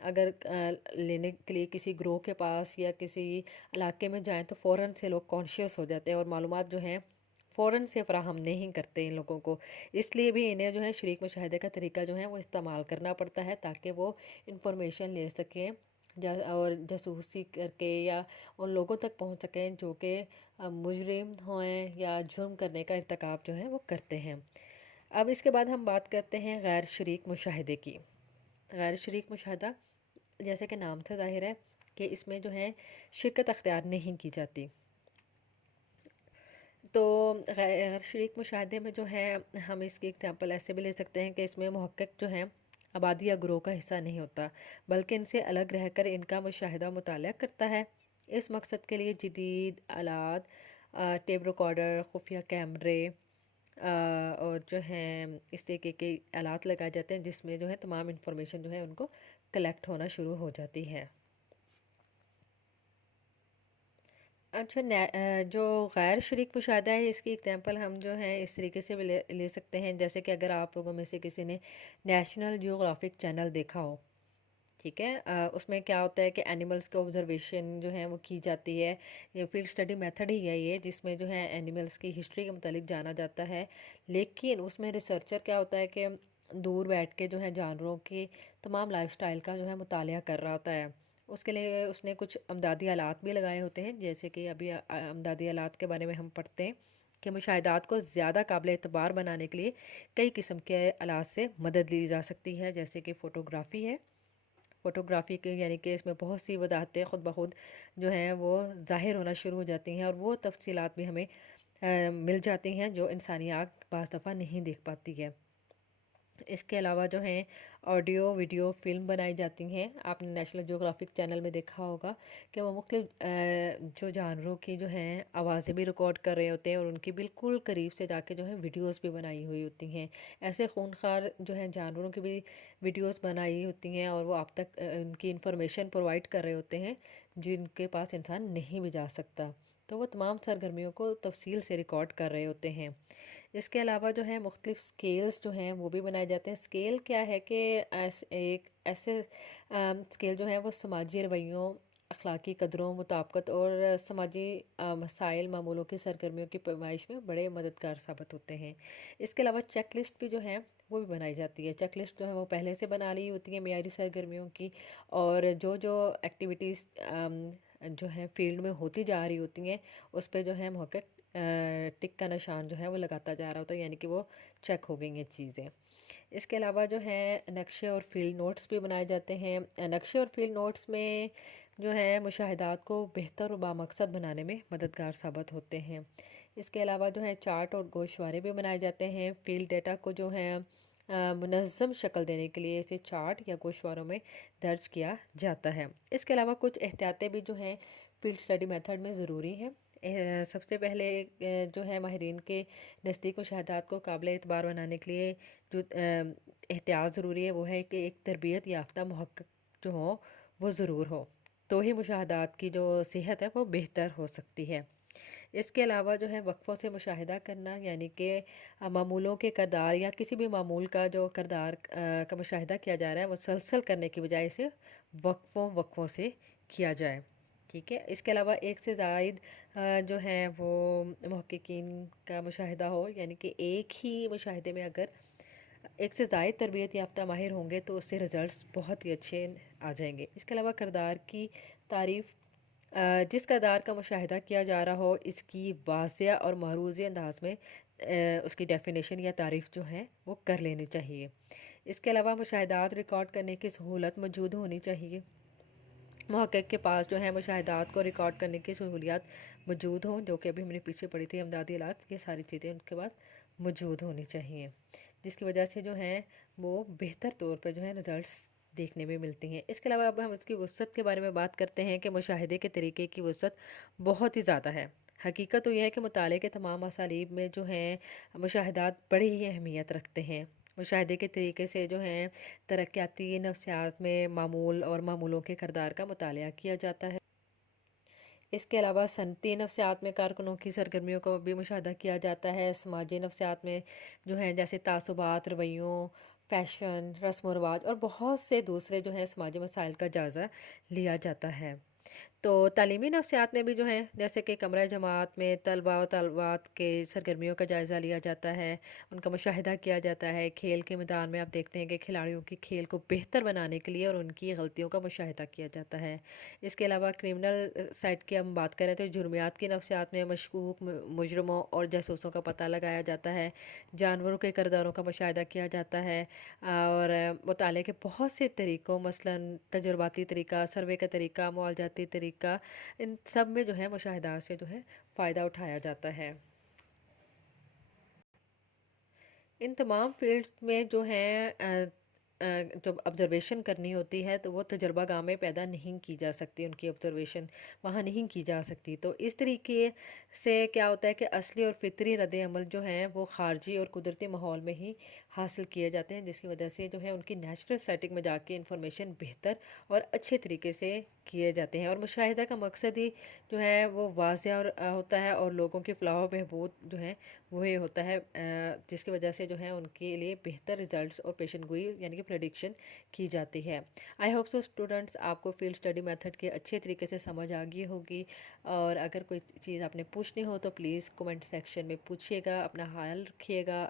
اگر لینے کے لیے کسی گروہ کے پاس یا کسی علاقے میں جائیں تو فوراً سے لوگ کانشیس ہو جاتے ہیں اور معلومات جو ہیں فوراً سے فراہم نہیں کرتے ان لوگوں کو. اس لیے بھی انہیں جو ہے شریک مشاہدے کا طریقہ جو ہے وہ استعمال کرنا پڑتا ہے تاکہ وہ انفارمیشن لے سکیں اور جاسوسی کر کے یا ان لوگوں تک پہنچ سکیں جو کہ مجرم ہوئیں یا جرم کرنے کا ارتکاب جو ہے وہ کرتے ہیں. اب اس کے بعد ہم بات کرتے ہیں غیر شریک مشاہدے کی. غیر شریک مشاہدہ جیسے کہ نام سے ظاہر ہے کہ اس میں جو ہے شرکت اختیار نہیں کی جاتی. تو غیر شریک مشاہدے میں جو ہے ہم اس کی اگزامپل ایسے بھی لے سکتے ہیں کہ اس میں محقق جو ہیں آبادی یا گروہ کا حصہ نہیں ہوتا بلکہ ان سے الگ رہ کر ان کا مشاہدہ مطالعہ کرتا ہے. اس مقصد کے لیے جدید آلات، ٹیپ ریکارڈر، خفیہ کیمرے اور جو ہیں اس طریقے کے آلات لگائے جاتے ہیں جس میں جو ہے تمام انفارمیشن جو ہے ان کو کلیکٹ ہونا شروع ہو جاتی ہے. اچھا، جو غیر شریک مشاہدہ ہے اس کی اگزامپل ہم جو ہے اس طریقے سے بھی لے سکتے ہیں جیسے کہ اگر آپ لوگوں میں سے کسی نے نیشنل جیوگرافک چینل دیکھا ہو، ٹھیک ہے، اس میں کیا ہوتا ہے کہ اینیملز کا آبزرویشن جو ہے وہ کی جاتی ہے. یہ فیلڈ اسٹڈی میتھڈ ہی ہے یہ، جس میں جو ہے اینیملز کی ہسٹری کے متعلق جانا جاتا ہے. لیکن اس میں ریسرچر کیا ہوتا ہے کہ دور بیٹھ کے جو ہے جانوروں کی تمام لائف سٹائل کا جو ہے مطالعہ کر رہا ہوتا ہے. اس کے لیے اس نے کچھ امدادی آلات بھی لگائے ہوتے ہیں جیسے کہ ابھی امدادی آلات کے بارے میں ہم پڑھتے ہیں کہ مشاہدات کو زیادہ قابل اعتبار بنانے کے لیے کئی قسم کے آلات سے مدد لی جا سکتی ہے جیسے کہ فوٹوگرافی ہے. فوٹوگرافی کے یعنی کہ اس میں بہت سی وضاحتیں خود بخود جو ہیں وہ ظاہر ہونا شروع ہو جاتی ہیں اور وہ تفصیلات بھی ہمیں مل جاتی ہیں جو انسانی آنکھ بعض دفعہ نہیں دیکھ پاتی ہے. اس کے علاوہ جو ہیں آڈیو ویڈیو فلم بنائی جاتی ہیں. آپ نے نیشنل جیوگرافک چینل میں دیکھا ہوگا کہ وہ مختلف جو جانوروں کی جو ہیں آوازیں بھی ریکارڈ کر رہے ہوتے ہیں اور ان کی بالکل قریب سے جا کے جو ہے ویڈیوز بھی بنائی ہوئی ہوتی ہیں. ایسے خونخوار جو ہیں جانوروں کی بھی ویڈیوز بنائی ہوتی ہیں اور وہ آپ تک ان کی انفارمیشن پرووائڈ کر رہے ہوتے ہیں جن کے پاس انسان نہیں بھی جا سکتا. تو وہ تمام سرگرمیوں کو تفصیل سے ریکارڈ کر رہے ہوتے ہیں. اس کے علاوہ جو ہے مختلف سکیلز جو ہیں وہ بھی بنائے جاتے ہیں. سکیل کیا ہے کہ ایک ایسے سکیل جو ہیں وہ سماجی رویوں، اخلاقی قدروں، مطابقت اور سماجی مسائل معمولوں کی سرگرمیوں کی پیمائش میں بڑے مددگار ثابت ہوتے ہیں. اس کے علاوہ چیک لسٹ بھی جو ہے وہ بھی بنائی جاتی ہے. چیک لسٹ جو ہے وہ پہلے سے بنا لی ہوتی ہے معیاری سرگرمیوں کی اور جو ایکٹیویٹیز جو ہیں فیلڈ میں ہوتی جا رہی ہوتی ہیں اس پہ جو ہے محقق ٹک کا نشان جو ہے وہ لگاتا جا رہا ہوتا ہے یعنی کہ وہ چیک ہو گئی ہیں چیزیں. اس کے علاوہ جو ہے نقشے اور فیلڈ نوٹس بھی بنائے جاتے ہیں. نقشے اور فیلڈ نوٹس میں جو ہے مشاہدات کو بہتر و بامقصد بنانے میں مددگار ثابت ہوتے ہیں. اس کے علاوہ جو ہے چارٹ اور گوشوارے بھی بنائے جاتے ہیں. فیلڈ ڈیٹا کو جو ہے منظم شکل دینے کے لیے اسے چارٹ یا گوشواروں میں درج کیا جاتا ہے. اس کے علاوہ کچھ احتیاطیں بھی جو ہیں فیلڈ اسٹڈی میتھڈ میں ضروری ہیں. سب سے پہلے جو ہے ماہرین کے نزدیک مشاہدات کو قابل اعتبار بنانے کے لیے جو احتیاط ضروری ہے وہ ہے کہ ایک تربیت یافتہ محقق جو ہو وہ ضرور ہو تو ہی مشاہدات کی جو صحت ہے وہ بہتر ہو سکتی ہے. اس کے علاوہ جو ہے وقفوں سے مشاہدہ کرنا یعنی کہ معمولوں کے کردار یا کسی بھی معمول کا جو کردار کا مشاہدہ کیا جا رہا ہے وہ مسلسل کرنے کی بجائے اسے وقفوں سے کیا جائے. ٹھیک ہے. اس کے علاوہ ایک سے زائد جو ہے وہ محققین کا مشاہدہ ہو یعنی کہ ایک ہی مشاہدے میں اگر ایک سے زائد تربیت یافتہ ماہر ہوں گے تو اس سے رزلٹس بہت ہی اچھے آ جائیں گے. اس کے علاوہ کردار کی تعریف، جس کردار کا مشاہدہ کیا جا رہا ہو اس کی واضح اور معروض انداز میں اس کی ڈیفینیشن یا تعریف جو ہے وہ کر لینی چاہیے. اس کے علاوہ مشاہدات ریکارڈ کرنے کی سہولت موجود ہونی چاہیے. محقق کے پاس جو ہے مشاہدات کو ریکارڈ کرنے کی سہولیات موجود ہوں جو کہ ابھی ہم نے پیچھے پڑھی تھی امدادی آلات، یہ ساری چیزیں ان کے پاس موجود ہونی چاہیے جس کی وجہ سے جو ہے وہ بہتر طور پہ جو ہے رزلٹس دیکھنے میں ملتی ہیں. اس کے علاوہ اب ہم اس کی وسعت کے بارے میں بات کرتے ہیں کہ مشاہدے کے طریقے کی وسعت بہت ہی زیادہ ہے. حقیقت تو یہ ہے کہ مطالعے کے تمام اسالیب میں جو ہیں مشاہدات بڑی ہی اہمیت رکھتے ہیں. مشاہدے کے طریقے سے جو ہیں ترقیاتی نفسیات میں معمول اور معمولوں کے کردار کا مطالعہ کیا جاتا ہے. اس کے علاوہ صنعتی نفسیات میں کارکنوں کی سرگرمیوں کا بھی مشاہدہ کیا جاتا ہے. سماجی نفسیات میں جو ہیں جیسے تعصبات، رویوں، فیشن، رسم و رواج اور بہت سے دوسرے جو ہیں سماجی مسائل کا جائزہ لیا جاتا ہے۔ تو تعلیمی نفسیات میں بھی جو ہے جیسے کہ کمرہ جماعت میں طلباء و طالبات کے سرگرمیوں کا جائزہ لیا جاتا ہے، ان کا مشاہدہ کیا جاتا ہے۔ کھیل کے میدان میں آپ دیکھتے ہیں کہ کھلاڑیوں کی کھیل کو بہتر بنانے کے لیے اور ان کی غلطیوں کا مشاہدہ کیا جاتا ہے۔ اس کے علاوہ کرمنل سائٹ کی ہم بات کریں تو جرمیات کی نفسیات میں مشکوک مجرموں اور جاسوسوں کا پتہ لگایا جاتا ہے، جانوروں کے کرداروں کا مشاہدہ کیا جاتا ہے، اور مطالعے کے بہت سے طریقوں مثلاً تجرباتی طریقہ، سروے کا طریقہ، معالجاتی طریقہ، ان سب میں جو ہے مشاہدات سے جو ہے فائدہ اٹھایا جاتا ہے۔ ان تمام فیلڈز میں جو ہے جب آبزرویشن کرنی ہوتی ہے تو وہ تجربہ گاہ میں پیدا نہیں کی جا سکتی، ان کی آبزرویشن وہاں نہیں کی جا سکتی۔ تو اس طریقے سے کیا ہوتا ہے کہ اصلی اور فطری رد عمل جو ہیں وہ خارجی اور قدرتی ماحول میں ہی حاصل کیے جاتے ہیں، جس کی وجہ سے جو ہے ان کی نیچرل سیٹنگ میں جا کے انفارمیشن بہتر اور اچھے طریقے سے کیے جاتے ہیں، اور مشاہدہ کا مقصد ہی جو ہے وہ واضح اور ہوتا ہے، اور لوگوں کی فلاح و بہبود جو ہے وہی ہوتا ہے، جس کی وجہ سے جو ہے ان کے لیے بہتر رزلٹس اور پیشن گوئی یعنی کہ پریڈکشن کی جاتی ہے۔ آئی ہوپ سو اسٹوڈنٹس آپ کو فیلڈ اسٹڈی میتھڈ کے اچھے طریقے سے سمجھ آ گئی ہوگی، اور اگر کوئی چیز آپ نے پوچھنی ہو تو پلیز کومنٹ سیکشن میں پوچھیے گا، اپنا خیال رکھیے گا۔